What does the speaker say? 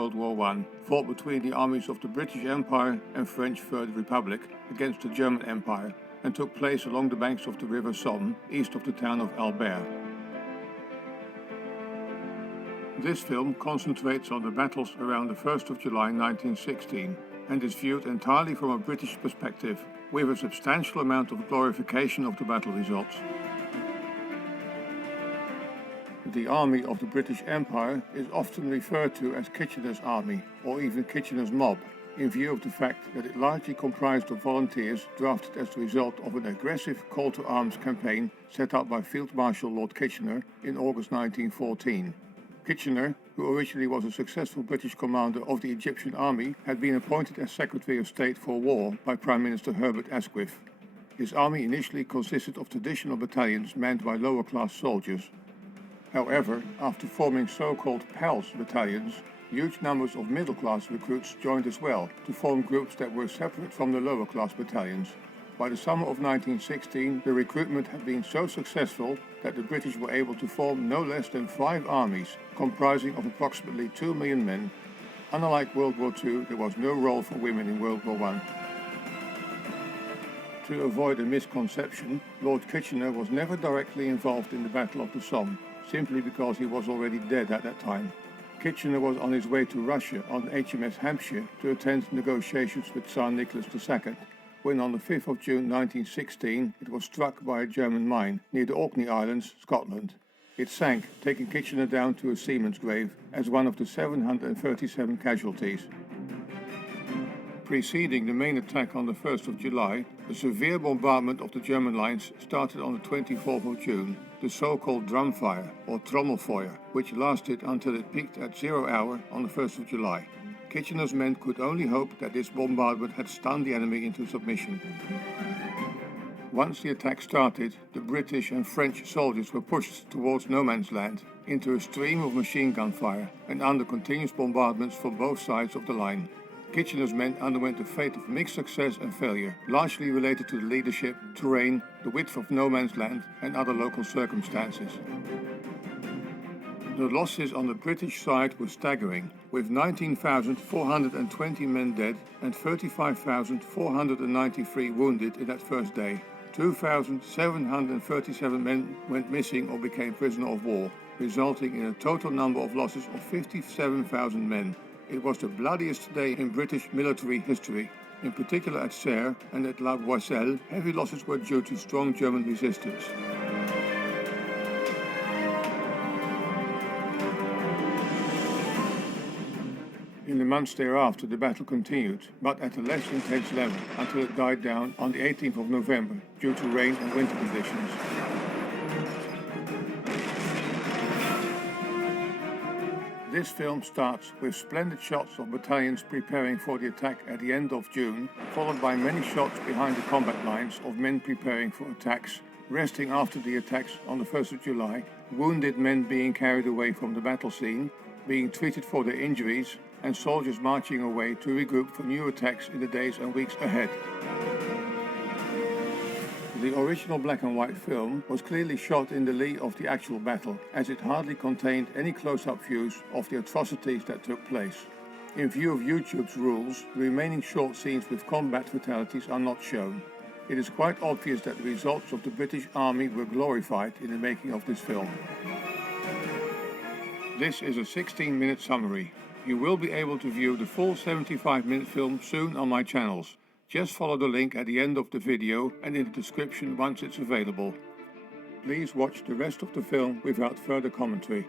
World War I fought between the armies of the British Empire and French Third Republic against the German Empire and took place along the banks of the river Somme, east of the town of Albert. This film concentrates on the battles around the 1st of July 1916 and is viewed entirely from a British perspective, with a substantial amount of glorification of the battle results. The army of the British Empire is often referred to as Kitchener's army, or even Kitchener's mob, in view of the fact that it largely comprised of volunteers drafted as the result of an aggressive call-to-arms campaign set up by Field Marshal Lord Kitchener in August 1914. Kitchener, who originally was a successful British commander of the Egyptian army, had been appointed as Secretary of State for War by Prime Minister Herbert Asquith. His army initially consisted of traditional battalions manned by lower-class soldiers. However, after forming so-called PALS battalions, huge numbers of middle-class recruits joined as well to form groups that were separate from the lower-class battalions. By the summer of 1916, the recruitment had been so successful that the British were able to form no less than 5 armies, comprising of approximately 2 million men. Unlike World War II, there was no role for women in World War I. To avoid a misconception, Lord Kitchener was never directly involved in the Battle of the Somme, simply because he was already dead at that time. Kitchener was on his way to Russia on HMS Hampshire to attend negotiations with Tsar Nicholas II, when on the 5th of June 1916 it was struck by a German mine near the Orkney Islands, Scotland. It sank, taking Kitchener down to a seaman's grave as one of the 737 casualties. Preceding the main attack on the 1st of July, a severe bombardment of the German lines started on the 24th of June, the so-called drumfire or trommelfeuer, which lasted until it peaked at 0 hour on the 1st of July. Kitchener's men could only hope that this bombardment had stunned the enemy into submission. Once the attack started, the British and French soldiers were pushed towards no man's land, into a stream of machine gun fire and under continuous bombardments from both sides of the line. Kitchener's men underwent a fate of mixed success and failure, largely related to the leadership, terrain, the width of no man's land and other local circumstances. The losses on the British side were staggering, with 19,420 men dead and 35,493 wounded in that first day. 2,737 men went missing or became prisoner of war, resulting in a total number of losses of 57,000 men. It was the bloodiest day in British military history. In particular at Serre and at La Boisselle, heavy losses were due to strong German resistance. In the months thereafter, the battle continued, but at a less intense level, until it died down on the 18th of November due to rain and winter conditions. This film starts with splendid shots of battalions preparing for the attack at the end of June, followed by many shots behind the combat lines of men preparing for attacks, resting after the attacks on the 1st of July, wounded men being carried away from the battle scene, being treated for their injuries, and soldiers marching away to regroup for new attacks in the days and weeks ahead. The original black and white film was clearly shot in the lee of the actual battle, as it hardly contained any close-up views of the atrocities that took place. In view of YouTube's rules, the remaining short scenes with combat fatalities are not shown. It is quite obvious that the results of the British Army were glorified in the making of this film. This is a 16-minute summary. You will be able to view the full 75-minute film soon on my channels. Just follow the link at the end of the video and in the description once it's available. Please watch the rest of the film without further commentary.